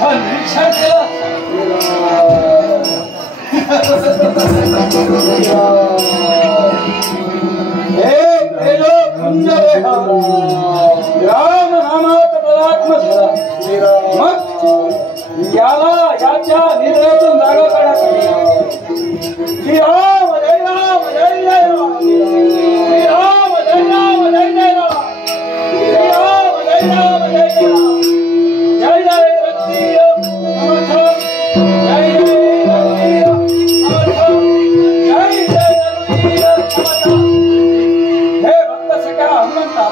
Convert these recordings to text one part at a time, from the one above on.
मोठं निरीक्षण केलं राम नामात बलात्म झाला मग याला याच्या निद्रेतून जागा काढण्यासाठी राम जय राम जय जय राम राम जय राम जय जय राम राम जय राम जय जय राम जय जय रघुवीर समर्थ जय जय रघुवीर समर्थ जय जय रघुवीर समर्थ हे भक्त सखा हनुमंता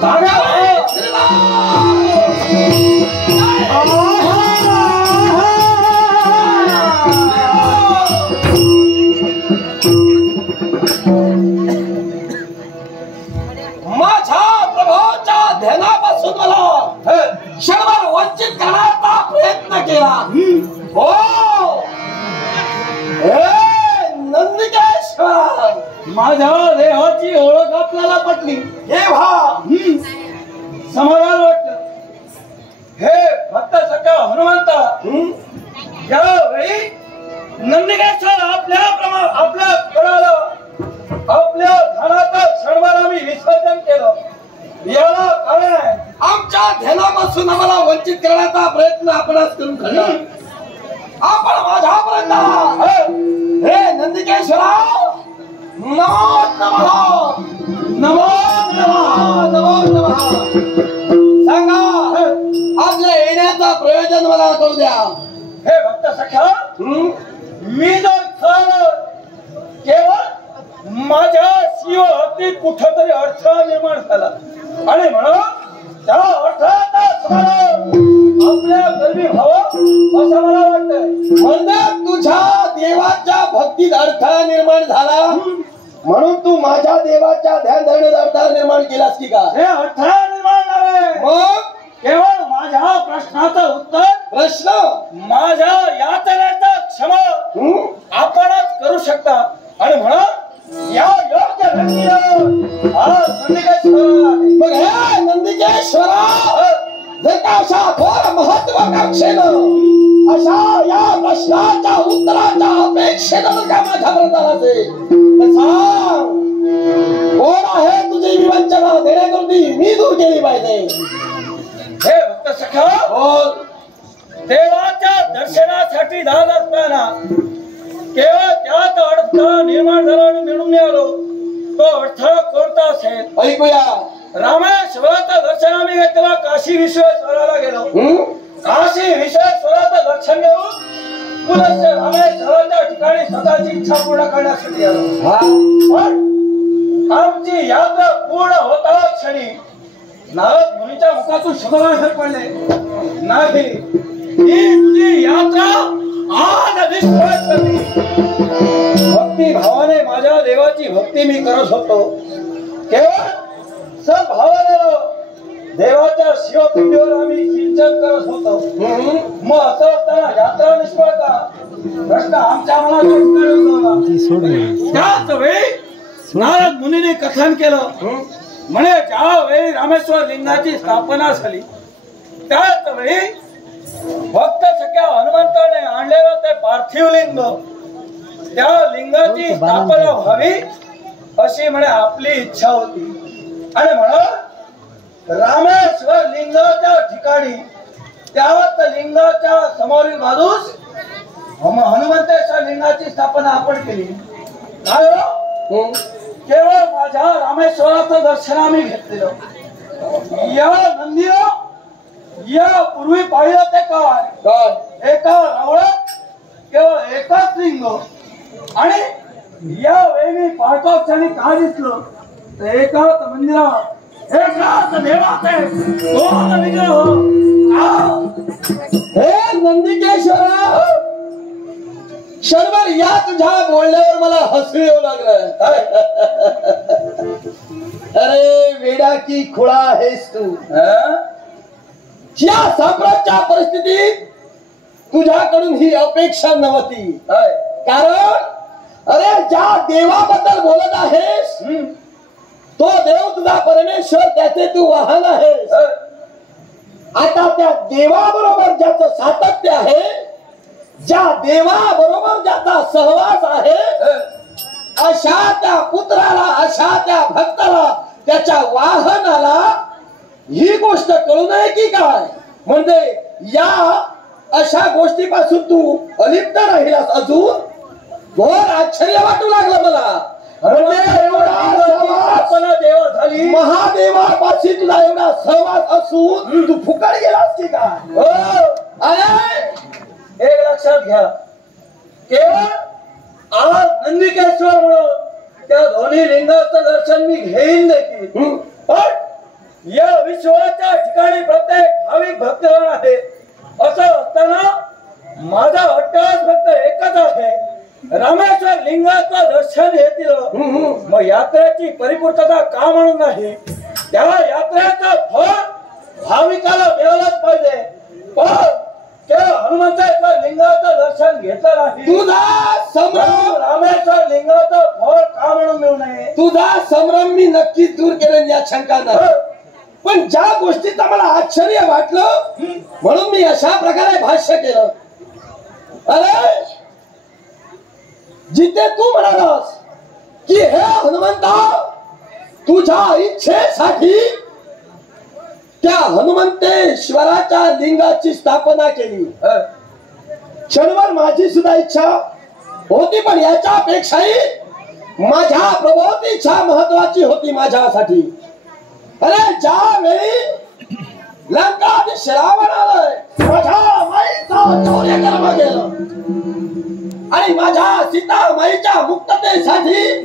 जागा माझ्या प्रभूच्या ध्यानापासून मला क्षणभर वंचित करण्याचा प्रयत्न केला हो नंदिकेश्वर माझ्या देहाची ओळख आपल्याला पटली देवा समाधान वाटलं हे भक्त सखा हनुमंता यावेळी नंदिकेश्वर आपल्या गडाला आपल्या धनाचं क्षणभर आम्ही विसर्जन केलं याला कारण आहे आमच्या ध्यानापासून आम्हाला वंचित करण्याचा प्रयत्न आपणच करून खरला आपण माझ्यापर्यंत आला. हे नंदिकेश्वरा नमो नमः नमो नमः नमो नमः सांगा आपल्या येण्याचा प्रयोजन मला करू द्या. हे भक्त सख्या मी जो केवळ माझ्या शिवहत्तीत कुठेतरी अडथळा निर्माण झाला आणि म्हणून त्या अडथळ्याचा समाधान आपल्या गर्भी व्हावं असं मला वाटतंय. म्हणजे तुझ्या देवाच्या भक्तीत अडथळा निर्माण झाला म्हणून तू माझ्या देवाच्या ध्यान धरण्यात अडथळा निर्माण केलास की का? हे अडथळा निर्माण झाले मग केवळ माझ्या प्रश्नाचं उत्तर प्रश्न माझ्या यातनेचं क्षमा आपणच करू शकता आणि म्हणून या योग्य व्यक्तीला आज नंदिकेश्वर मग हे नंदिकेश्वरा जर का अशा थोर महत्वाकांक्षेनं अशा या प्रश्नाच्या उत्तराच्या अपेक्षेनं जर का माझ्यापर्यंत आला असेल तर सांग कोण आहे तुझी विवंचना देण्याकरती मी दूर केली पाहिजे. हे भक्त सखा देवाच्या दर्शनासाठी जात असताना केवळ त्यात अडथळा निर्माण झाला आणि मिळून मिळालो तो अडथळा कोणता असेल ऐकूया. रामेश्वराचं दर्शन आम्ही घेतलं काशी विश्वेश्वराला गेलो काशी विश्वेश्वराचं दर्शन घेऊन पुनश्च रामेश्वराच्या ठिकाणी स्वतःची इच्छा पूर्ण करण्यासाठी आलो. पण आमची यात्रा पूर्ण होता क्षणी नारद मुनीच्या मुखातून शब्द पडले नाही ही तुझी यात्रा आज विश्वास करते. भक्ती भावाने माझ्या देवाची भक्ती मी करत होतो केवळ सद्भावाने देवाच्या शिवपिंडीवर आम्ही सिंचन करत होतो. मग असं असताना यात्रा निष्फळ का प्रश्न आमच्या मनात त्याच वेळी नारद मुनीने कथन केलं म्हणे ज्या वेळी रामेश्वर लिंगाची स्थापना झाली त्याच वेळी भक्त सख्या हनुमंताने आणलेलं ते पार्थिव लिंग त्या लिंगाची स्थापना व्हावी अशी म्हणे आपली इच्छा होती आणि म्हणून रामेश्वर लिंगाच्या ठिकाणी त्याच लिंगाच्या समोरील बाजूस हनुमंतेश्वर लिंगाची स्थापना आपण केली. काय केवळ माझ्या रामेश्वराचं दर्शन आम्ही घेतलेलं या नंदीला या पूर्वी पाहिलं ते काय एका रावळात केवळ एकच लिंग आणि या वेळी पाहतो क्षणी काय दिसलं तर एकाच मंदिरात एकाच देवाचे दोन विग्रह. हे नंदिकेश्वरा क्षणभर या तुझ्या बोलण्यावर मला हसू येऊ लागलं. अरे वेडा की खुळा आहेस तू. या साम्राज्याच्या परिस्थितीत तुझ्याकडून ही अपेक्षा नव्हती. कारण अरे ज्या देवाबद्दल बोलत आहेस तो देव तुझा परमेश्वर त्याचे तू वाहन आहेस आता त्या देवाबरोबर ज्याचं सातत्य आहे, ज्या देवाबरोबर ज्याचा सहवास आहे, अशा त्या पुत्राला, अशा त्या भक्ताला, त्याच्या वाहनाला ही गोष्ट कळू नये की काय? म्हणजे या अशा गोष्टीपासून तू अलिप्त राहिलास. अजून घोर आश्चर्य वाटू लागलं मला. म्हणजे एवढा देव झाली, महादेवापाशी तुला एवढा सहवास असून तू फुकट गेलास की काय? अरे एक लक्षात घ्या, केवळ आज नंदिकेश्वर म्हणून त्या दोन्ही लिंगाचं दर्शन मी घेईन देखील, पण या विश्वाच्या ठिकाणी प्रत्येक भाविक भक्तगण आहे. असं असताना माझा अट्टहास फक्त एकच आहे, रामेश्वर लिंगाचं दर्शन घेतील. मग यात्रेची परिपूर्तता का म्हणून नाही? त्या यात्रेचं फळ भाविकाला मिळालंच पाहिजे. पण हनुमंताच्या लिंगाचं दर्शन घेतलं नाही, तुझा संभ्रम, रामेश्वर लिंगाचं फळ का म्हणून मिळू नये? तुझा संभ्रम मी नक्कीच दूर केलं या शंका नाही. पण ज्या गोष्टीचं मला आश्चर्य वाटलं म्हणून मी अशा प्रकारे भाष्य केलं. अरे जिथे तू म्हणालास की हे हनुमंता, तुझ्या इच्छेसाठी त्या हनुमंतेश्वराच्या लिंगाची स्थापना केली. क्षणभर माझी सुद्धा इच्छा होती, पण याच्यापेक्षाही माझ्या प्रभूची इच्छा महत्वाची होती माझ्यासाठी. अरे ज्यावेळी लंकाधीश रावण आलाय, माझ्या माईचा चौर्यकर्म केलं आणि माझ्या सीतामाईच्या मुक्ततेसाठी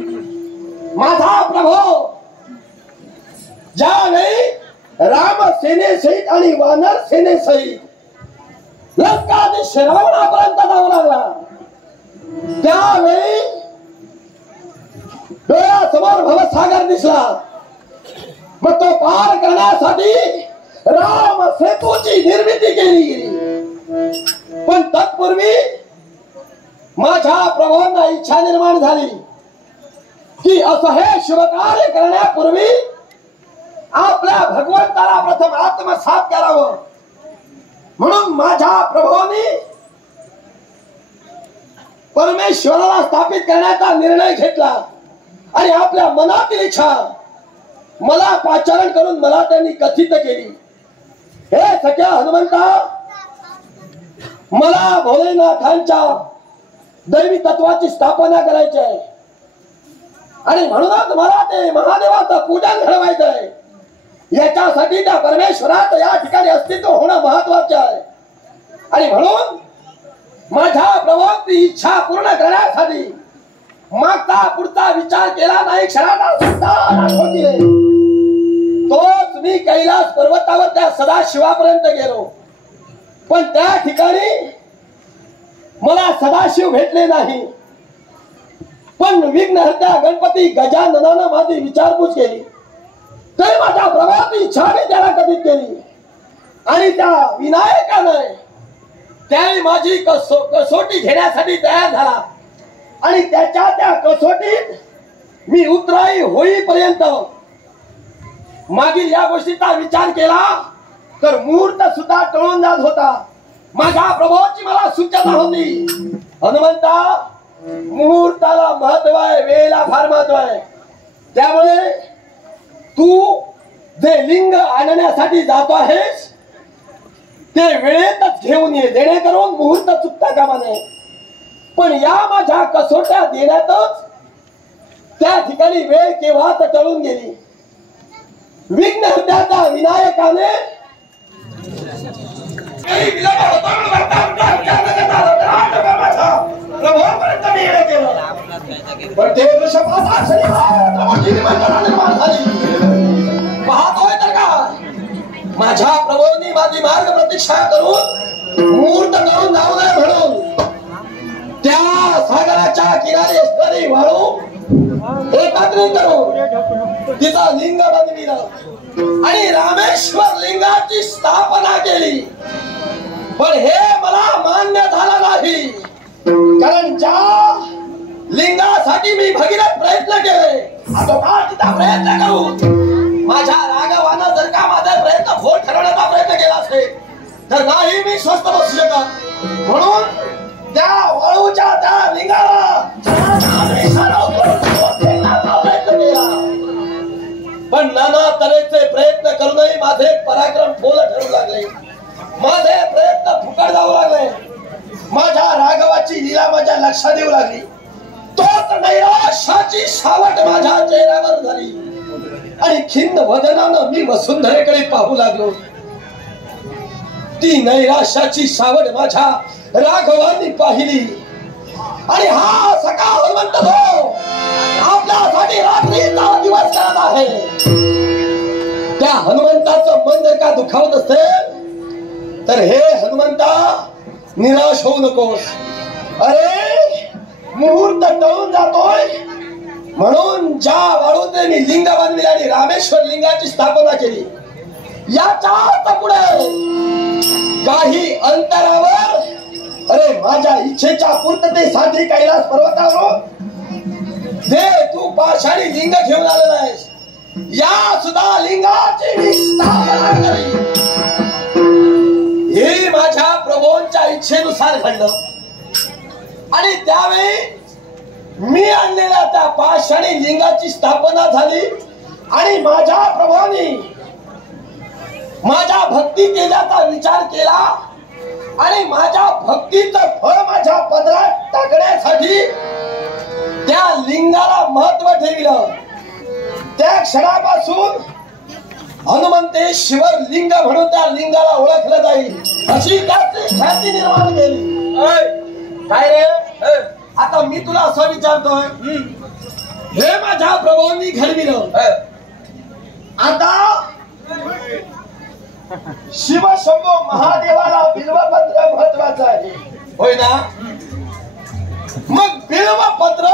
माझा प्रभू ज्यावेळी राम सेनेसहित आणि वानर सेनेसहित लंकाधीश रावणापर्यंत जाऊ लागला, त्यावेळी डोळ्यासमोर भवसागर दिसला. मग तो पार करण्यासाठी राम सेतूची निर्मिती केली गेली. पण तत्पूर्वी माझ्या प्रभूंना इच्छा निर्माण झाली की असं हे शुभ कार्य करण्यापूर्वी आपल्या भगवंताला प्रथम आत्मसात करावं. म्हणून माझ्या प्रभूंनी परमेश्वराला स्थापित करण्याचा निर्णय घेतला आणि आपल्या मनातील इच्छा मला पाचारण करून मला त्यांनी कथित केली. हे सख्या हनुमंता, मला भोलेनाथांच्या दैवी तत्वाची स्थापना करायची आहे आणि म्हणूनच मला ते महादेवाचं पूजन घडवायचं आहे. याच्यासाठी त्या परमेश्वराचं या ठिकाणी अस्तित्व होणं महत्वाचे आहे. आणि म्हणून माझ्या प्रभूंची इच्छा पूर्ण करण्यासाठी मागचा पुढचा विचार केला नाही. क्षणाला तोच मी कैलास पर्वतावर त्या सदाशिवापर्यंत गेलो, पण त्या ठिकाणी मला सदाशिव भेटले नाही. पण विघ्नहर्त्या गणपती गजाननानं माझी विचारपूस केली, तरी माझ्या प्रभूची इच्छा मी त्याला कधीच केली. आणि त्या विनायकाने त्यावेळी माझी कसोटी घेण्यासाठी तयार झाला आणि त्याच्या त्या कसोटीत मी उतराई होईपर्यंत मागील या गोष्टीचा विचार केला तर मुहूर्त सुद्धा टळून जात होता. माझ्या प्रभूची मला सूचना होती, हनुमंता, मुहूर्ताला महत्व आहे, वेळेला फार महत्व आहे. त्यामुळे तू जे लिंग आणण्यासाठी जातो आहेस ते वेळेतच घेऊन ये, जेणेकरून मुहूर्त चुकता कामा नये. पण या माझ्या कसोट्या देण्यातच त्या ठिकाणी वेळ केव्हा टळून गेली. विघ्नहर्त्याच्या विनायकाने पण ते दृश्य पाहतोय तर का माझ्या प्रभूंनी माझी मार्ग प्रतीक्षा करून मुहूर्त करून जाऊ नये म्हणून त्या सागराच्या किनारी असणारी वाळू एकत्रित करून तिचा लिंग बनविलं आणि रामेश्वर लिंगाची स्थापना केली. पण हे मला मान्य झालं नाही, कारण ज्या लिंगासाठी मी भगीरथ प्रयत्न केले, आता तिचा प्रयत्न करू माझ्या राघवानं जर का माझा प्रयत्न खोल ठरवण्याचा प्रयत्न केला असेल तर नाही मी स्वस्थ बसू शकत. म्हणून त्या वाळूच्या त्या लिंगाला प्रयत्न केला, पण नाना तऱ्हेचे प्रयत्न करूनही माझे पराक्रम फोल ठरू लागले. माझे प्रयत्न फुकट जाऊ लागले. माझ्या राघवाची लीला माझ्या लक्षात येऊ लागली. तोच नैराश्याची सावट माझ्या चेहऱ्यावर झाली आणि खिन्न वदनानं मी वसुंधरेकडे पाहू लागलो. ती नैराश्याची सावट माझ्या राघवांनी पाहिली आणि हा सकाळ हनुमंत जो आपल्यासाठी रात्रीचा दिवस करत आहे, त्या हनुमंताचं मन जर का दुखावत असेल तर हे हनुमंता निराश होऊ नकोस. अरे मुहूर्त टळून जातोय म्हणून ज्या वाळूने मी लिंग बांधली आणि रामेश्वर लिंगाची स्थापना केली, याच्या पुढे काही अंतरावर अरे माझ्या इच्छेच्या पूर्ततेसाठी कैलास पर्वतावर जे तू पाषाणी लिंग घेऊन आलेला आहेस, या सुद्धा लिंगाची मी स्थापना करी. हे माझ्या प्रभूंच्या इच्छेनुसार घडलं आणि त्यावेळी मी आणलेल्या त्या पाषाणी लिंगाची स्थापना झाली आणि माझ्या प्रभूंनी माझ्या भक्ती केल्याचा विचार केला आणि माझ्या भक्तीचं फळ माझ्या पदरात टाकण्यासाठी त्या लिंगाला महत्व ठेवलं. त्या क्षणापासून हनुमंतेश्वर लिंग म्हणून त्या लिंगाला ओळखलं जाईल अशी त्याची ख्याती निर्माण केली. काय रे, आता मी तुला असं विचारतोय, हे माझ्या प्रभूंनी घडविलं, आता शिवशंभो महादेवाला बिल्वपत्र महत्वाचं आहे, होय ना? मग बिल्वपत्र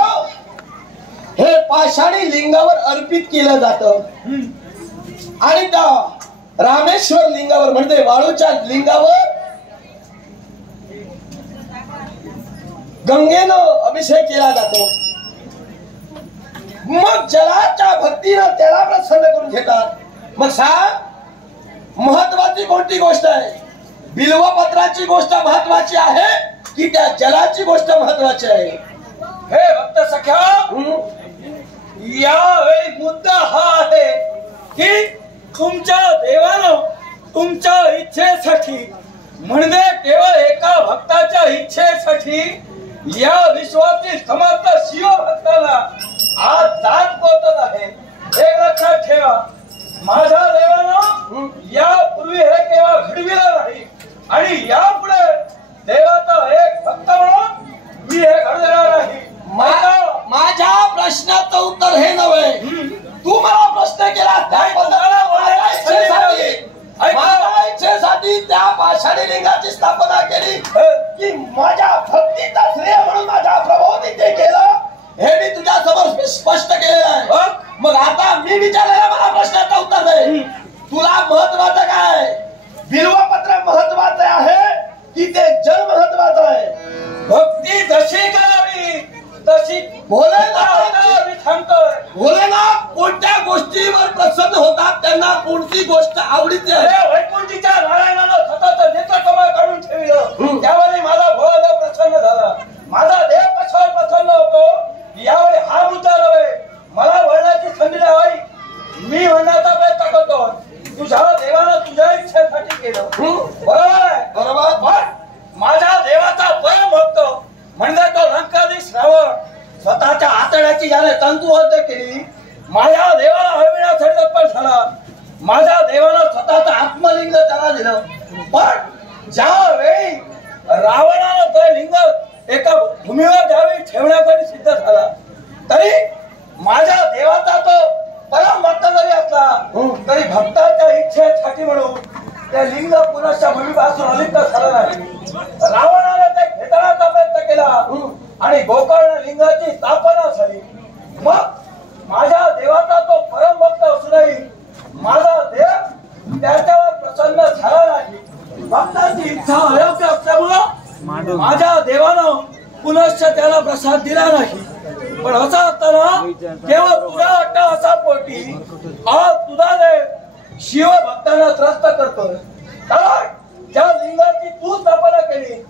हे पाषाणी लिंगावर अर्पित केलं जातं आणि त्या रामेश्वर लिंगावर म्हणजे वाळूच्या लिंगावर गंगेनं अभिषेक केला जातो. मग जलाच्या भक्तीनं त्याला प्रसन्न करून घेतात. मग सांग, महत्वाची कोणती गोष्ट आहे? बिल्वपत्राची गोष्ट महत्वाची आहे की त्या जलाची गोष्ट महत्वाची आहे? हे भक्त सख्या, यावेळी मुद्दा हा आहे की तुमच्या देवानं तुमच्या इच्छेसाठी म्हणजे केवळ एका भक्ताच्या इच्छेसाठी या विश्वातील समस्त शिवभक्तांना आज दान पोहोचत आहे. एक लक्षात ठेवा, माझ्या देवानं यापूर्वी हे केव्हा घडविलं नाही आणि यापुढे देवाचा एक भक्त म्हणून मी हे घडवणार नाही. माझ्या प्रश्नाचं उत्तर हे नव्हे, तू मला प्रश्न केला माझ्या इच्छेसाठी त्या पाषाणी लिंगाची स्थापना केली की माझ्या भक्तीचा श्रेय म्हणून माझ्या प्रभूंनी ते केलं, हे मी तुझ्या समोर स्पष्ट केलेलं आहे. मग आता मी विचारलेल्या मला प्रश्नाचं उत्तर दे. तुला महत्वाचं काय? बिल्वपत्र महत्वाचं आहे की ते जल महत्वाचं आहे? भक्ती जशी करावी तशी भोलेनाथ कोणत्या गोष्टीवर प्रसन्न होतात, त्यांना कोणती गोष्ट आवडीची आहे? वैकुंठीच्या नारायणानं सतत नेत्रकमळ काढून ठेवलं, त्यावेळी माझा भोळा प्रसन्न झाला. माझा देव कशावर प्रसन्न होतो यावेळी हा मुद्दा नव्हे. मला वळण्याची संधी द्यावी, मी म्हणण्याचा प्रयत्न करतो. तुझ्या देवानं तुझ्या इच्छेसाठी केलं, बरोबर आहे? बरोबर. पण माझ्या देवाचा परम भक्त म्हणजे तो लंकाधीश रावण स्वतःच्या आतड्याची ज्याने तंतुबद्ध केली, माझ्या देवाला हरविण्यासाठी तत्पर झाला. माझ्या देवानं स्वतःचं आत्मलिंग त्याला दिलं. पण ज्या वेळी रावणानं ते लिंग एका भूमीवर द्यावी ठेवण्यासाठी सिद्ध झाला, तरी माझ्या देवाचा तो परम भक्त जरी असला तरी भक्ताच्या इच्छेसाठी म्हणून ते लिंग पुनश्च भूमीपासून अलिप्त झालं नाही. रावणाने ते घेतानाचा प्रयत्न केला आणि गोकर्ण लिंगाची स्थापना झाली. मग माझ्या देवाचा तो परम भक्त असूनही माझा देव त्याच्यावर प्रसन्न झाला नाही. भक्ताची इच्छा अयोग्य असल्यामुळं माझ्या देवानं पुनश्च त्याला प्रसाद दिला नाही. पण असा असताना केवळ तुझा अट्टा असा पोटी आज तुझा शिव भक्तांना त्रस्त करतोय. कारण ज्या लिंगाची तू स्थापना केली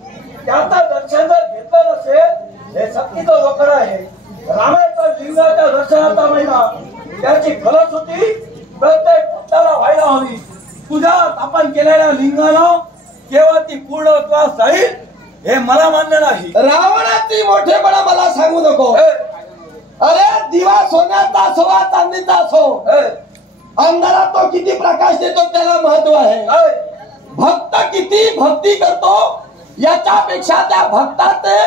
त्याचा दर्शन जर घेतलं नसेल हे सक्तीचं वखर आहे. रामाच्या लिंगाच्या दर्शनाचा महिना त्याची फलश्रुती प्रत्येक भक्ताला व्हायला हवी. तुझ्या स्थापन केलेल्या लिंगानं केवळ ती पूर्णत्वास जाईल हे मला मान्य नाही. रावणाची मोठेपणा मला सांगू नको. अरे दिवा सोन्याचा असो वा चांदीचा असो, अंधारात तो किती प्रकाश देतो त्याला महत्व आहे. भक्त किती भक्ती करतो याच्यापेक्षा त्या भक्ताचे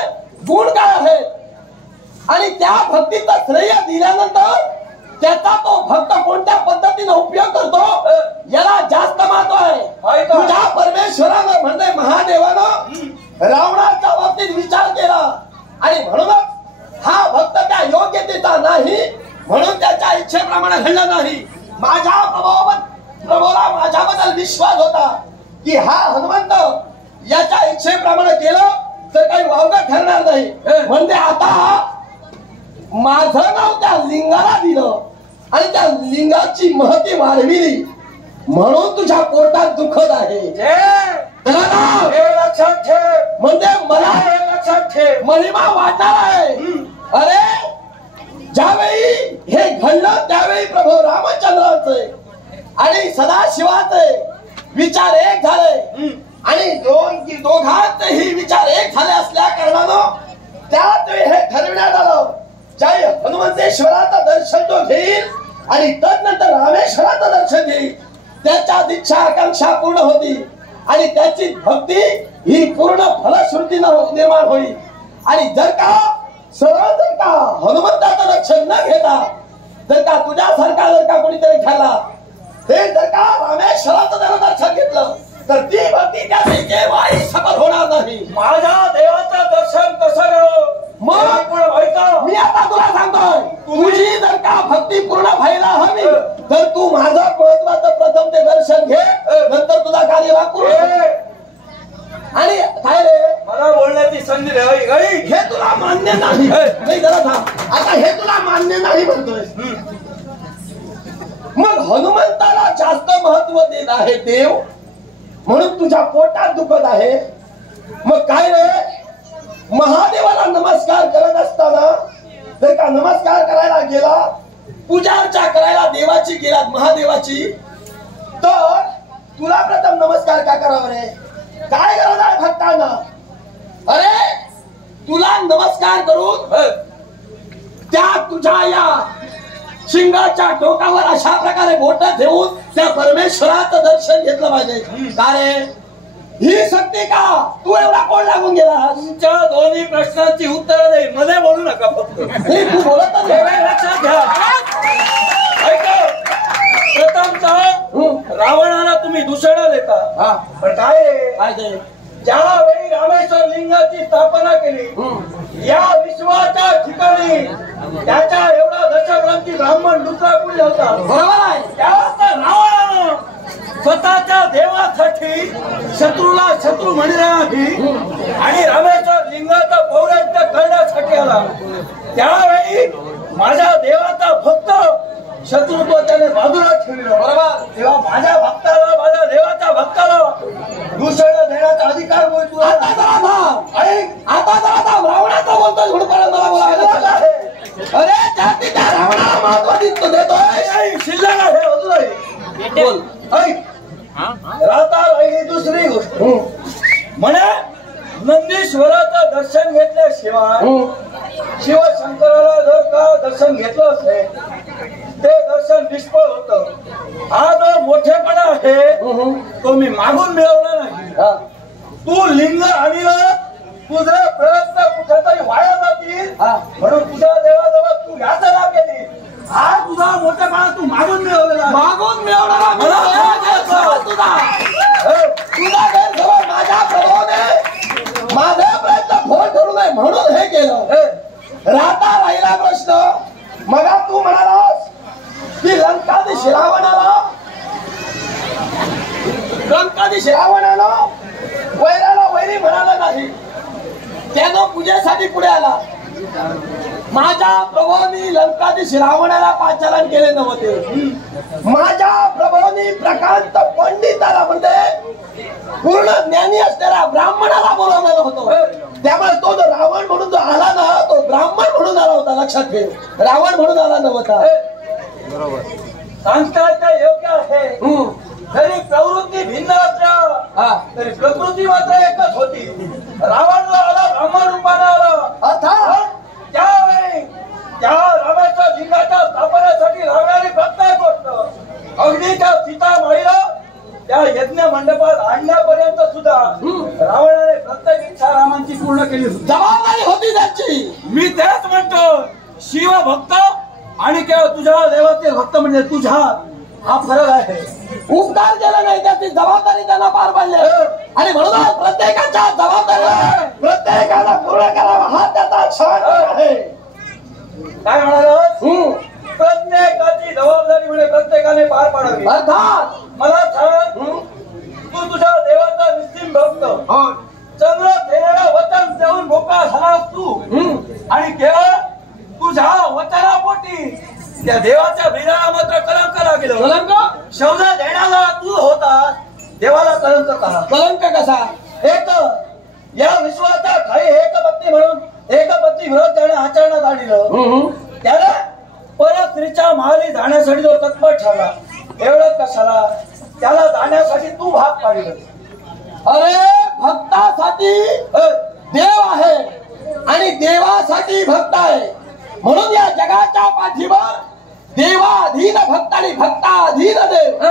गुण काय आहेत आणि त्या भक्तीचा श्रेय दिल्यानंतर त्याचा तो भक्त कोणत्या पद्धतीने उपयोग करतो याला जास्त महत्व आहे. तुझ्या परमेश्वरानं म्हणजे महादेवानं रावणाच्या बाबतीत विचार केला आणि म्हणूनच हा भक्त त्या योग्यतेचा नाही म्हणून त्याच्या इच्छेप्रमाणे घडला नाही. माझ्या प्रभूला माझ्याबद्दल विश्वास होता की हा हनुमंत याच्या इच्छेप्रमाणे केलं तर काही वावगं ठरणार नाही. म्हणजे आता माझं नाव त्या लिंगाला दिलं आणि त्या लिंगाची महती वाढविली म्हणून तुझ्या पोटात दुखत आहे. लक्षात ठेव. म्हणजे मला लक्षात ठेव महिमा वाढणार आहे. अरे ज्यावेळी हे घडलं त्यावेळी प्रभू रामचंद्राचे आणि सदाशिवाचे विचार एक झाले आणि दोघांचेही विचार एक झाले असल्या कारणानं त्याच वेळी हे ठरविण्यात आलं ज्यावेळी हनुमंतेश्वराचं दर्शन जो घेईल आणि तदनंतर रामेश्वराचं दर्शन घेईल त्याच्या इच्छा आकांक्षा पूर्ण होती आणि त्याची भक्ती ही पूर्ण फलश्रुतीनं निर्माण होईल. आणि जर का सरळ जर का हनुमंताचं दर्शन न घेता जर का तुझ्यासारखा जर का कोणीतरी घ्यायला ते जर का रामेश्वराचं जर दर्शन घेतलं तर ती भक्ती त्याची केव्हाही सफल होणार नाही. माझ्या देवाचं दर्शन कसं घ्यावं मग मी आता तुला सांगतोय तुझी जर का भक्ती पूर्ण व्हायला हवी तर तू माझं महत्वाचं प्रथम ते दर्शन घे नंतर तुझा कार्यभाग पूर्ण. आणि काय रे मला बोलण्याची संधी द्यावी हे तुला मान्य नाही. जरा थांब आता हे तुला मान्य नाही म्हणतोय. मग हनुमंताला जास्त महत्व देत आहे देव म्हणून तुझ्या पोटात दुखत आहे. मग काय रे महादेवाला नमस्कार करत असताना जर का नमस्कार करायला गेला पूजा अर्चा करायला देवाची गेला महादेवाची तर तुला प्रथम नमस्कार का करावा रे? काय गरज आहे भक्तांना? अरे तुला नमस्कार करून त्या तुझ्या या शिंगाच्या टोकावर अशा प्रकारे बोट ठेवून त्या परमेश्वराचं दर्शन घेतलं पाहिजे. का रे ही शक्ती का तू एवढा कोण लागून गेला? तुमच्या दोन्ही प्रश्नांची उत्तर दे मध्ये बोलू नका फक्त. तू बोलत लक्षात घ्या. ऐका प्रथमतः रावणाला तुम्ही दूषण देता पण काय ज्यावेळी रामेश्वर लिंगाची स्थापना केली या विश्वाच्या ठिकाणी त्याच्या एवढा दशग्रंथी ब्राह्मण दुसरा कुणी होता बरोबर आहे. त्यावेळेस रावणानं स्वतःच्या देवासाठी शत्रूला शत्रू म्हणण्यासाठी आणि रामेश्वर लिंगाचा पौरात्य करण्यासाठी आला. त्यावेळी माझ्या देवाचा भक्त शत्रुत्व त्याने बाजूला ठेवलं. बरोबर तेव्हा माझ्या भक्ताला माझ्या देवाच्या भक्ताला दूषण देण्याचा अधिकार बोलतो. आता जरा रावणाचा बोलतोय म्हणून मला बोलायला. अरे जातीच्या रावणाला महत्व देतोय शिल्लक आहे अजूनही बोल. राहता राहिली दुसरी गोष्ट म्हणे नंदीश्वराचं दर्शन घेतल्याशिवाय शिवशंकराला जर का दर्शन घेतलं असेल ते दर्शन निष्फळ होतं. हा जो मोठेपणा आहे तो मी मागून मिळवला नाही. तू लिंग आणलं तुझे प्रयत्न कुठेतरी वाया जातील म्हणून तुझ्या देवाजवळ तू याचना केली. हा तुझा मोठेपणा तू मागून मिळवलेला मागून मिळवणारा तुझा गैरसमज माझ्या प्रभावाने माझे प्रयत्न फोन करू नये म्हणून हे केलं. राहता राहिला प्रश्न मग तू म्हणालास की लंकाधीश रावणानं वैराला वैरी म्हणाला नाही. त्यानं पूजेसाठी पुढे आला माझ्या प्रभूंनी लंकाधीश रावणाला पाचारण केले नव्हते. माझ्या प्रभूंनी प्रकांत पंडिताला म्हणजे पूर्ण ज्ञानी असणाऱ्या ब्राह्मणाला बोलावलेलं होतं. त्यामुळे तो जो रावण म्हणून जो आला ना तो ब्राह्मण म्हणून आला होता. लक्षात ठेव, रावण म्हणून आला नव्हता. सांगता योग्य आहे. जरी प्रवृत्ती भिन्न असल्या तरी प्रकृती मात्र एकच होती. रावण जो आला ब्राह्मण रूपाने आला अर्थात त्यावेळी त्या रामाच्या लिंगाच्या स्थापनेसाठी लागणारी प्रत्येक गोष्ट अग्नीच्या सीता माईला त्या यज्ञ मंडपात आणण्यापर्यंत सुद्धा रावणाने प्रत्येक इच्छा रामांची पूर्ण केली होती. जबाबदारी होती त्याची. मी तेच म्हणतो, शिवभक्त आणि केवळ तुझ्या देवाचे भक्त म्हणजे तुझ्या हा फरक आहे. उपकार केला नाही त्याची जबाबदारी त्यांना पार पाडली आणि म्हणून प्रत्येकाच्या जबाबदारी प्रत्येकाला पूर्ण करावा हा त्याचा क्षण आहे. काय म्हणाला? प्रत्येकाची जबाबदारी म्हणजे प्रत्येकाने पार पाडावी. अर्थात मला सांग, तू तुझ्या देवाचा निस्सिम भक्त चंद्र देणारा वचन देऊन मोकळा झालास तू आणि केवळ तुझ्या वचनापोटी त्या देवाच्या बिनाला मात्र कलंक लागेल. कलंक शब्द देण्याला तू होता, देवाला कलंक कसा? कलंक कसा? एक या विश्वाचा ठाई एकपत्नी म्हणून एकपत्नी विरोध त्याने आचरणात आणलं. त्याला परस्त्रीच्या महाली जाण्यासाठी जो तत्पर ठरला, एवढंच कशाला त्याला जाण्यासाठी तू भाग पाडलं. अरे भक्तासाठी देव आहे आणि देवासाठी भक्त आहे. म्हणून या जगाच्या पाठीवर देवाधीन भक्त आणि भक्ताधीन देव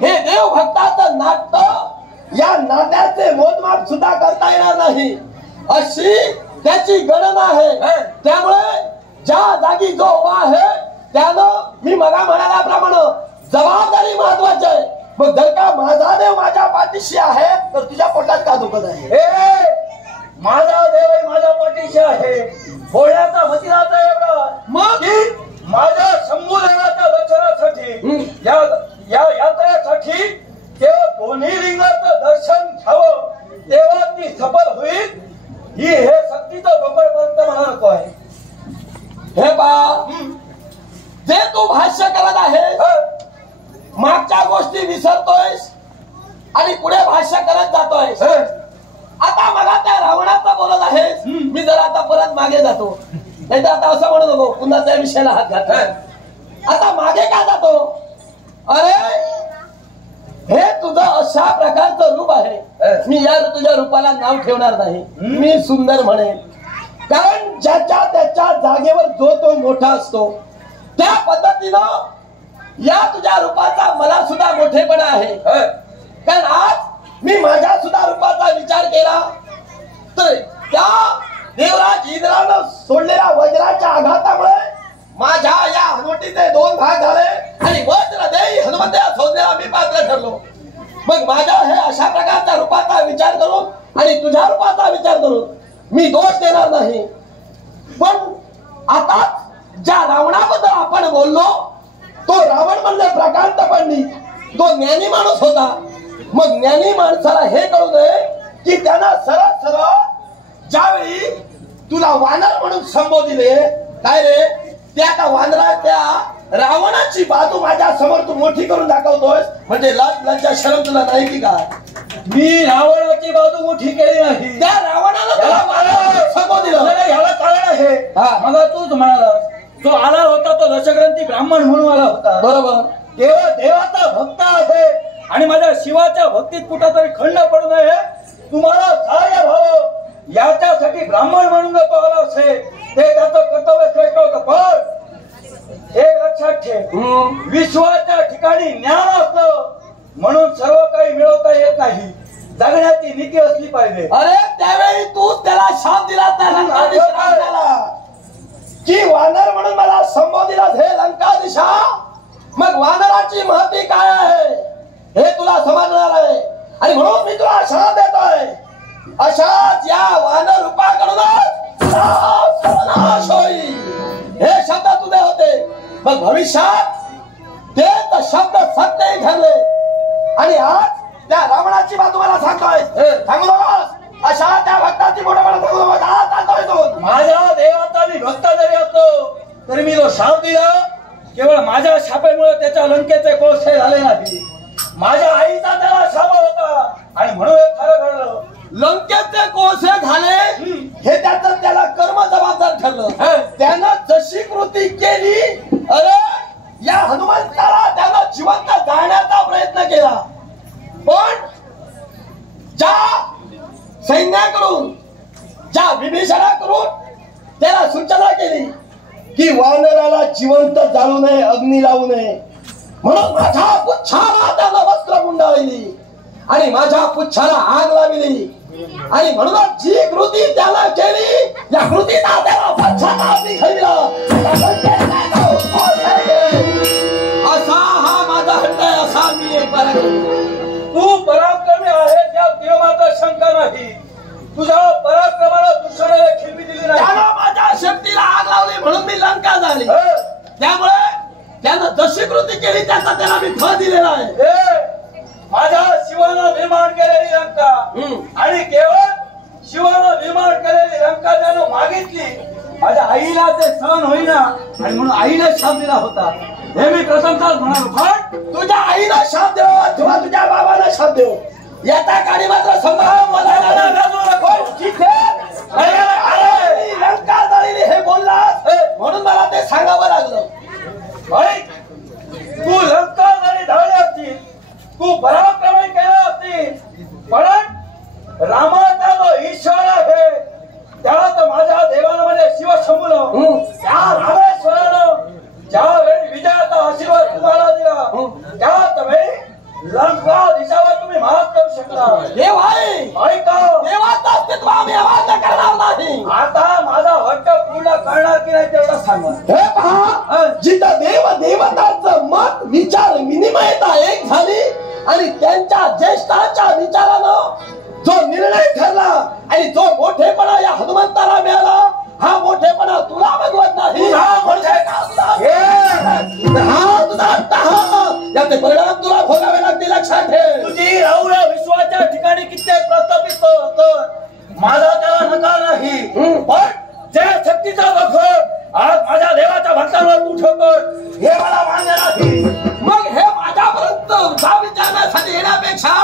हे देव भक्ताचं नातं, या नात्याचे मोजमाप सुद्धा करता येणार नाही अशी त्याची गणना आहे. त्यामुळे ज्या जागी जो उभा आहे त्यानं मी मगा म्हणाल्याप्रमाणे जबाबदारी महत्वाची आहे. मग जर का माझा देव माझ्या पाठीशी आहे तर तुझ्या पोटात का दुखत आहे? माझा देव माझ्या पाठीशी आहे बोलण्याचा मतिराचा एवढा मग माझ्या शंभू देवाच्या दर्शनासाठी या यात्रेसाठी केवळ दोन्ही लिंगाचं दर्शन घ्यावं तेव्हा ती सफल होईल ही हे सक्तीचं जोपर्यंत मला नको आहे. हे बा जे तू भाष्य करत आहे मागच्या गोष्टी विसरतोयस आणि पुढे भाष्य करत जातोयस. आता मला त्या रावणाचा बोलत आहेस, मी जर आता परत मागे जातो. नाही तर आता असं म्हणू नको पुन्हा त्या विषयाला हात घातला. आता मागे का जातो? अरे हे तुझं अशा प्रकारचं रूप आहे. मी या तुझ्या रूपाला नाव ठेवणार नाही, मी सुंदर म्हणेन. कारण ज्याच्या त्याच्या जागेवर जो तो मोठा असतो त्या पद्धतीनं या तुझ्या रूपाचा मला सुद्धा मोठेपणा आहे. कारण आज मी माझ्या सुद्धा रूपाचा विचार केला तर त्या देवराज इंद्रानं सोडलेल्या वज्राच्या आघातामुळे माझ्या या हनुवटीचे 2 भाग झाले आणि वज्र देई हनुमंत्या संज्ञेला मी पात्र ठरलो. मग माझ्या हे अशा प्रकारच्या रूपाचा विचार करून आणि तुझ्या रूपाचा विचार करून मी दोष देणार नाही. पण आता ज्या रावणाबद्दल आपण बोललो तो रावण म्हणजे प्रकांत पंडित, तो ज्ञानी माणूस होता. मग ज्ञानी माणसाला हे कळू नये की त्यांना सरळ सरळ ज्यावेळी तुला वानर म्हणून संबोधिले काय रे त्या आता वानराच्या रावणाची बाजू माझ्या समोर तू मोठी करून दाखवतोस म्हणजे लाज लज्जा शरम तुला नाही की काय? मी रावणाची बाजू मोठी केली नाही. त्या रावणाला तुला वानर संबोधिलं. ह्याला कारण आहे. मला तूच म्हणाला जो आला होता तो दशग्रंथी ब्राह्मण म्हणून आला होता. बरोबर. केवळ देवाचा भक्त आहे आणि माझ्या शिवाच्या भक्तीत कुठेतरी खंड पडू नये तुम्हाला सहाय्य व्हावं याच्यासाठी ब्राह्मण म्हणून तो आला असेल ते त्याचं कर्तव्य श्रेष्ठ होतं. पण एक लक्षात ठेव विश्वाच्या ठिकाणी ज्ञान असतं म्हणून सर्व काही मिळवता येत नाही. जगण्याची नीती असली पाहिजे. अरे त्यावेळी तू त्याला शाप दिला त्याला की वानर म्हणून मला संबोधिला हे लंकाधीशा. मग वानराची महती काय आहे हे तुला समजणार आहे आणि म्हणून मी तुला आशा देतोय. अशाच या वानर रूपाकडूनच सर्वनाश होईल हे शब्द तुझे होते. मग भविष्यात तेच शब्द सत्यही ठरले आणि आज त्या रावणाची बाजू मला सांगतोय. सांगू नकोस अशा त्या भक्ताची मोठं मला सांगू नकोस. माझ्या देवाचा मी तरी मी तो शाप दिला. केवळ माझ्या शापेमुळे त्याच्या लंकेचे कोळसे झाले नाही. माझ्या आईचा त्याला शाप होता आणि म्हणून हे खरं घडलं. लंकेचे कोळसे झाले हे त्याचं त्याला कर्म जबाबदार ठरलं. त्यानं जशी कृती केली, अरे या हनुमंताला त्यानं जिवंत जाळण्याचा प्रयत्न केला, पण ज्या सैन्याकडून, ज्या विभीषणाकडून त्याला सूचना केली की वानराला जिवंत जाळू नये, अग्नी लावू नये, म्हणून माझ्या पुच्छाला त्यानं वस्त्र गुंडाळली आणि माझ्या पुच्छाला आग लावली आणि म्हणूनच जी कृती त्याला केली, या कृतीचा त्याला पश्चाताप निघाला. असा हा माझा हट्ट आहे, असा मी एक तू पराक्रमी आहे त्या देवाचा शंका नाही. तुझ्या पराक्रमाला दुसऱ्याला खिल्ली दिली नाही. त्यानं माझ्या शक्तीला आग लावली म्हणून मी लंका झाली. त्यामुळे त्यानं जशी कृती केली त्याचा त्याला मी फळ दिलेला आहे. माझ्या शिवानं निर्माण केलेली लंका आणि केवळ शिवानं निर्माण केलेली लंका त्यानं मागितली. माझ्या आईला ते सहन होईना आणि म्हणून आईने शाप दिला होता. हे मी प्रथमतः म्हणालो. पण तुझ्या आईला शाप देव किंवा तुझ्या बाबाला शाप देव, याचा काळी मात्र संभ्रम मला लंका झालेली हे बोललास म्हणून मला ते सांगावं लागलं. तू लंका जरी धावली असती, तू पराक्रमी केला असती, पण रामाचा जो ईश्वर आहे त्यात माझ्या देवानं म्हणजे शिवशंभूनं, त्या रामेश्वरानं ज्यावेळी विजयाचा आशीर्वाद तुम्हाला दिला, त्याच वेळी लंका दिशावर तुम्ही मात करू शकता. देव आहे, देवाचं अस्तित्व आम्ही अमान्य करणार नाही. आता माझा हट्ट पूर्ण करणार की नाही तेवढं सांगा. हे पहा, जिथं देव देवतांचं मत विचार विनिमयता एक झाली आणि त्यांच्या ज्येष्ठाच्या विचारानं जो निर्णय ठरला आणि जो मोठेपणा या हनुमंताला मिळाला, हा मोठेपणा तुला बघवत नाही. याचे परिणाम तुला भोगावे लागतील, लक्षात ठेव. तुझी राहुल विश्वाच्या ठिकाणी कित्येक प्रस्थापित होतं, माझा त्याला नकार नाही. पण ज्या शक्तीचा बखर आज माझ्या देवाच्या भक्तांवर तू ठेवतोय हे मला मान्य नाही. मग हे माझ्यापर्यंत जा विचारण्यासाठी येण्यापेक्षा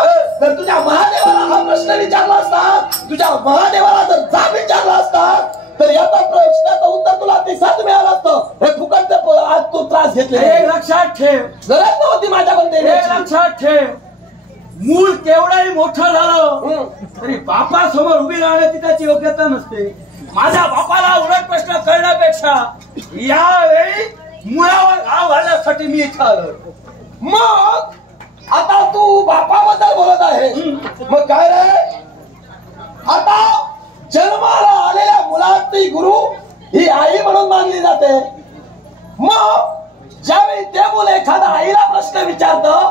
जर तुझ्या महादेवाला हा प्रश्न विचारला असता, तुझ्या महादेवाला जर जा विचारला असता, तर याचा प्रश्नाचं उत्तर तुला दिसाच मिळालं असतं. हे फुकटचं आज तू त्रास घेतले. लक्षात ठेव, गरज नव्हती माझ्याकडे. लक्षात ठेव, मूल केवढाही मोठं झालं तरी बापासमोर उभी राहण्याची त्याची योग्यता नसते. माझ्या बापाला उलट प्रश्न करण्यापेक्षा यावेळी मुळावर घाव घालण्यासाठी मी इथं आलो. मग आता तू बापाबद्दल बोलत आहे, मग काय रे? आता जन्माला आलेल्या मुलाची गुरु ही आई म्हणून मानली जाते. मग ज्यावेळी ते मुलं एखादा आईला प्रश्न विचारतं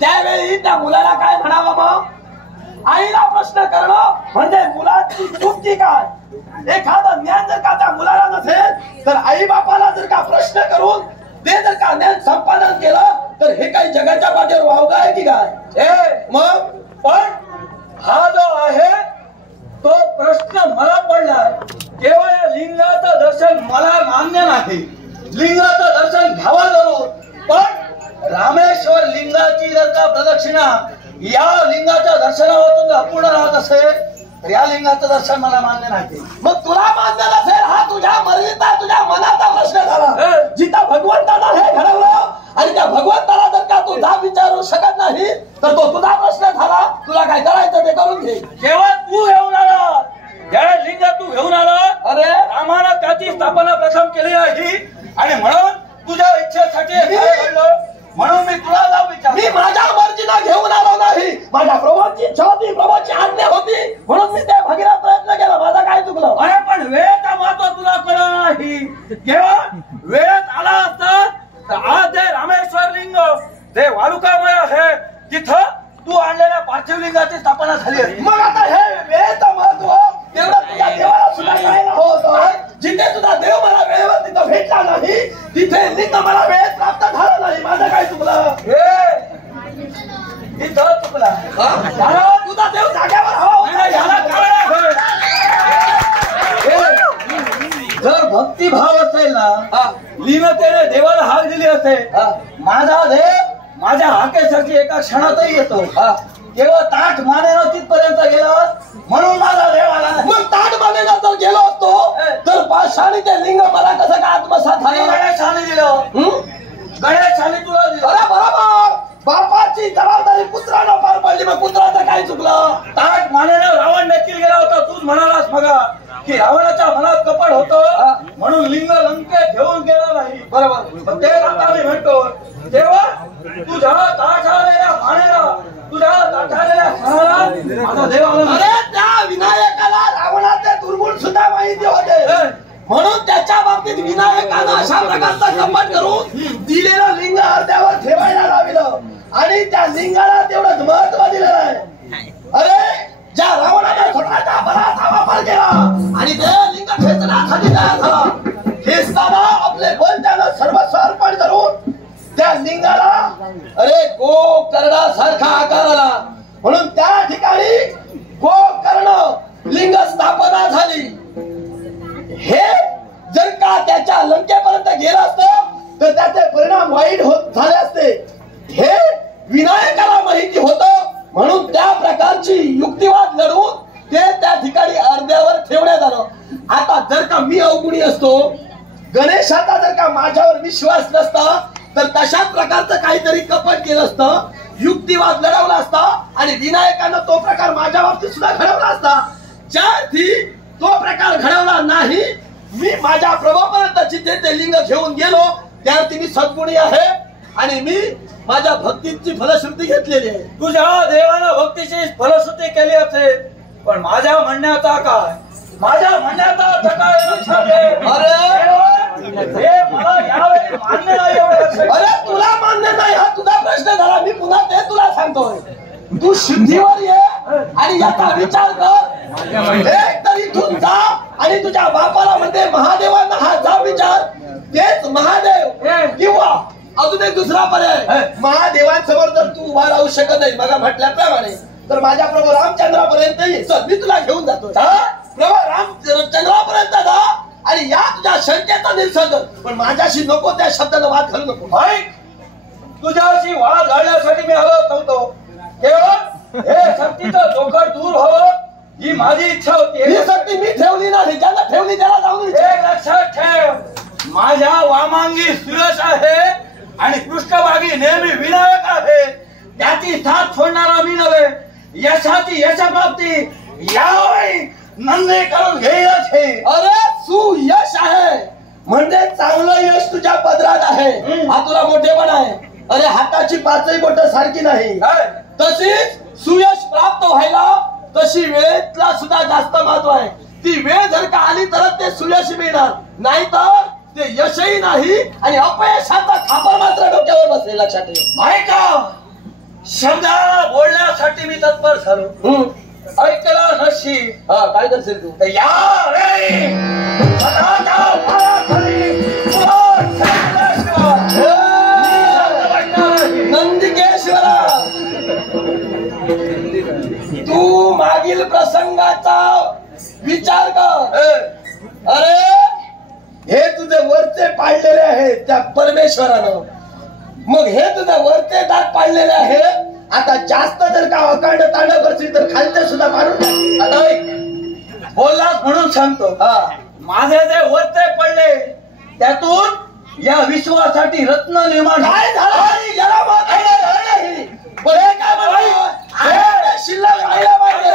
त्यावेळी त्या मुलाला काय म्हणावं? मग आईला प्रश्न करणं म्हणजे मुलाची चुकी काय? एखादं ज्ञान जर का त्या मुलाला नसेल तर आई बापाला जर का प्रश्न करून ते जर का ज्ञान संपादन केलं तर हे काही जगाच्या पाठीवर वावगा आहे की काय? मग पण हा जो आहे तो प्रश्न मला पडला. केवळ या लिंगाचं दर्शन मला मान्य नाही. लिंगाचं दर्शन घ्यावं जरूर, पण रामेश्वर लिंगाची जर का प्रदक्षिणा या लिंगाच्या दर्शनावरून अपूर्ण राहत असेल तर या लिंगाचं दर्शन मला मान्य नाही. मग तुला मान्य नसेल हा तुझ्या मर्जीचा, तुझ्या मनाचा प्रश्न झाला. जिथं भगवंताला हे घडवलं आणि त्या भगवंताला जर का तू जाब विचारू शकत नाही तर तो तुझा प्रश्न झाला. तुला काय करायचं ते करून घे. जेव्हा तू घेऊन आला, ज्या लिंग तू घेऊन आला, अरे रामानं त्याची स्थापना प्रथम केली आहे आणि म्हणून तुझ्या इच्छेसाठी घडलं म्हणून मी तुला जाऊ विचार. मी माझ्या मर्जीला घेऊन आलो नाही. माझ्या प्रभूची इच्छा होती, प्रभूची आज्ञा होती म्हणून मी त्या भगीरथ प्रयत्न केला. माझा काय चुकलं? अरे पण वेळेचा महत्व तुला कळलं नाही. केव्हा वेळेत आला असता तर आज ते रामेश्वर लिंग जे वालुकामय आहे तिथं तू आणलेल्या पार्थिव लिंगाची स्थापना झाली आहे. मग आता हे वेळेचं महत्व तेवढं तुझ्या देवाला सुद्धा कळायला होतं. जिथे तुझा देव मला वेळेवर तिथं भेटला नाही तिथे लिंग मला वेळेत प्राप्त झालं नाही. माझं काय चुकलं? इथं चुकला. तुझा देव जाग्यावर हवा. जर भक्तिभाव असेल ना, हा. लीनतेने देवाला हाक दिली असेल, हा. माझा देव माझ्या हाकेसाठी एका क्षणातही येतो. हा. केवळ ताठ मानेनं तिथपर्यंत गेला म्हणून माझा देव आला. मग ताट मानेला जर गेलो असतो तर पाषाणी ते लिंग मला कसं काय आत्मसात झालं? गणेशाने दिलं. गणेशाने तुला दिलं. अरे बरोबर, बापाची जबाबदारी पुत्रानं पार पडली, मग पुत्राचं काय चुकलं? ताठ मानेनं रावण देखील गेला होता. तूच म्हणालास मगा की रावणाच्या मनात कपट होतं म्हणून लिंग लंकेत घेऊन गेला नाही. बरोबर. ते आता मी म्हणतो तेव्हा तुझ्या ताठ आलेल्या मानेला, तुझ्या ताठ आलेल्या क्षणाला माझा देव आला. अरे त्या विनायकाला रावणाचे दुर्गुण सुद्धा माहिती होते, म्हणून त्याच्या बाबतीत विनायकानं अशा प्रकारचा कपट करून दिलेलं लिंग अर्ध्यावर ठेवायला लावलं आणि त्या लिंगाला तेवढंच महत्व दिलेलं आहे. अरे ज्या रावणाने स्वतःच्या बलाचा वापर केला आणि ते लिंग खेचण्यासाठी तयार झाला, खेचताना आपले बल त्यानं सर्वस्व अर्पण करून त्या लिंगाला अरे गोकर्णासारखा आकार आला, म्हणून त्या ठिकाणी गोकर्ण लिंग स्थापना झाली. हे जर का त्याच्या लंकेपर्यंत गेलं असतं तर त्याचे परिणाम वाईट होत झाले असते. हे विनायकाला माहिती होतं, म्हणून त्या प्रकारची युक्तिवाद लढवून ते त्या ठिकाणी अर्ध्यावर ठेवण्यात आलं. आता जर का मी अवगुणी असतो, गणेशाचा जर का माझ्यावर विश्वास नसता तर तशाच प्रकारचं काहीतरी कपट केलं असतं, युक्तिवाद लढवला असता आणि विनायकानं तो प्रकार माझ्या बाबतीत सुद्धा घडवला असता. ज्यार्थी तो प्रकार घडवला नाही, मी माझ्या प्रभावापर्यंत जिथे ते लिंग घेऊन गेलो त्यावरती मी सद्गुणी आहे आणि मी माझ्या भक्तीची फलश्रुती घेतलेली आहे. तुझ्या देवानं भक्तीची फलश्रुती केली असेल, पण माझ्या म्हणण्याचा काय? माझ्या म्हणण्याचा अर्थ काय लक्षात घे. हे मला यावेळी मान्य नाही एवढं लक्षात घे. अरे तुला मान्य नाही हा तुझा प्रश्न झाला, मी पुन्हा ते तुला सांगतोय. तू शुद्धीवर ये आणि याचा विचार कर. एक तर इथून जा आणि तुझ्या बापाला म्हणते महादेवांना हा जा विचार. तेच महादेव किंवा अजून एक दुसरा पर्याय, महादेवांसमोर जर तू उभा राहू शकत नाही बघा म्हटल्याप्रमाणे, तर माझ्या प्रभू रामचंद्रापर्यंत ये. चल मी तुला घेऊन जातो. प्रभू रामचंद्रापर्यंत जा आणि या तुझ्या शंकेचा निरसन कर, पण माझ्याशी नको त्या शब्दानं वाद घालू नको. ऐक, तुझ्याशी वाद घालण्यासाठी मी आलो नव्हतो. केवळ हे शक्तीचं जोखड दूर व्हावं ही माझी इच्छा होती. ही शक्ती मी ठेवली नाही, ज्याला ठेवली त्याला जाऊन एक लक्षात ठेव, माझ्या वामांगी सुरेश आहे आणि पृष्ठभागी नेहमी विनायक आहे. त्याची साथ सोडणारा मी नव्हे. यशाची यशप्राप्ती यावेळी नंदी करून घेईलच हे. अरे सुयश आहे म्हणजे चांगलं यश तुझ्या पदरात आहे, हा तुला मोठेपणा आहे. अरे हाताची पाचही बोट सारखी नाही, तशीच सुयश प्राप्त व्हायला तशी वेळेतला सुद्धा जास्त महत्व आहे. ती वेळ जर का आली तरच ते सुयश मिळणार, नाही तर ते यशही नाही आणि अपयशाचा खापर मात्र डोक्यावर बसले. लक्षात ठेव. ऐका, शब्द बोलण्यासाठी मी तत्पर झालो. ऐकलं नशीब. हा काय करशील तू? या रे नंदिकेश्वरा, तू मागील प्रसंगाचा विचार कर. अरे हे तुझे वरचे पाडलेले आहेत त्या परमेश्वरानं, मग हे तुझे वरचे दात पाडलेले आहेत. आता जास्त जर का अकांड तांडव करशील तर खालचे सुद्धा पाडून टाक. आता ऐक, बोललास म्हणून सांगतो. माझे जे वरचे पडले त्यातून या विश्वासाठी रत्न निर्माण काय झालं? याला नाही बरे काय मला शिल्लक राहिला पाहिजे.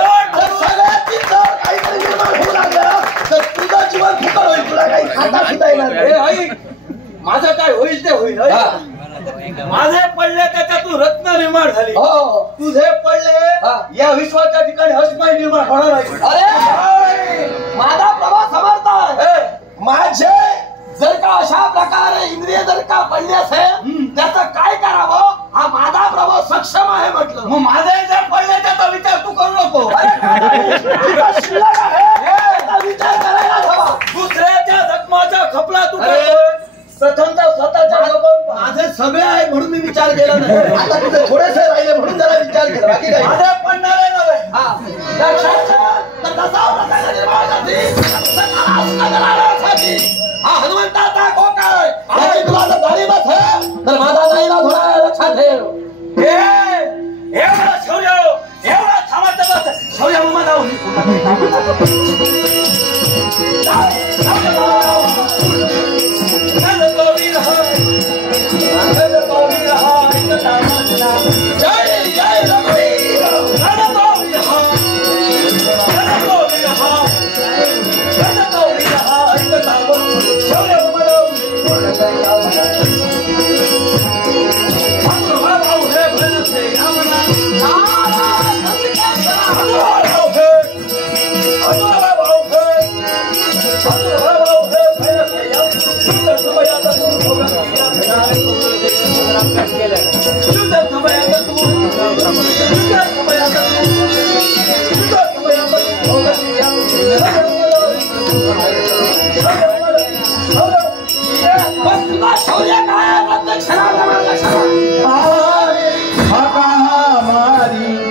सगळ्याची जर काहीतरी निर्माण होऊ लागलं तर तुझं जीवन फुकट होईल, तुला काही खाता सुद्धा येणार नाही. ऐक, माझं काय होईल ते होईल. माझे पडले त्याच्यातून रत्न निर्माण झाली. तुझे पडले या विश्वाच्या ठिकाणी हसमाई निर्माण होणार आहे. अरे माझा प्रवास समर्थ आहे. माझे जर का अशा प्रकारे इंद्रिय जर का पडले असेल त्याचं काय करावं हा माझा प्रभाव सक्षम आहे म्हटलं. मग माझे जे पडले त्याचा विचार तू करू नको. शिल्लक आहे विचार करायला हवा. दुसऱ्याच्या जखमाचा खपला तू प्रथमतः स्वतःच्या माझे सगळे आहे म्हणून मी विचार केला नाही. आता तुझे थोडेसे राहिले म्हणून जरा विचार केला, बाकी काही माझे पडणारे नव्हे. लक्षात दशावताराच्या निर्माणासाठी सकाळा सुंदरासाठी हा हनुमंताचा कोकाय याची तुला जर दाढी बस तर माझा नाहीला होणार लक्षात ठेव एवढा शौर्य एवढा सामर्थ्य बस शौर्य मग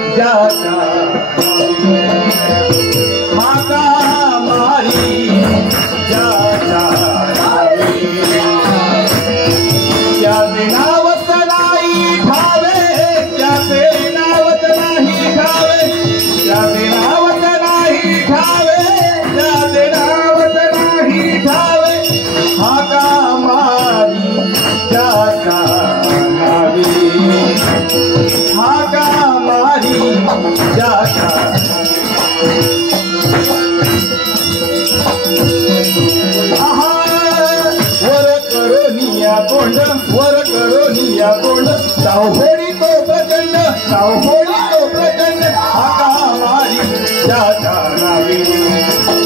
जाऊ वर करोनिया कोंड सावफोडी तो प्रचंड सावफोडी तो प्रचंड हाका मारी त्याच्या नावी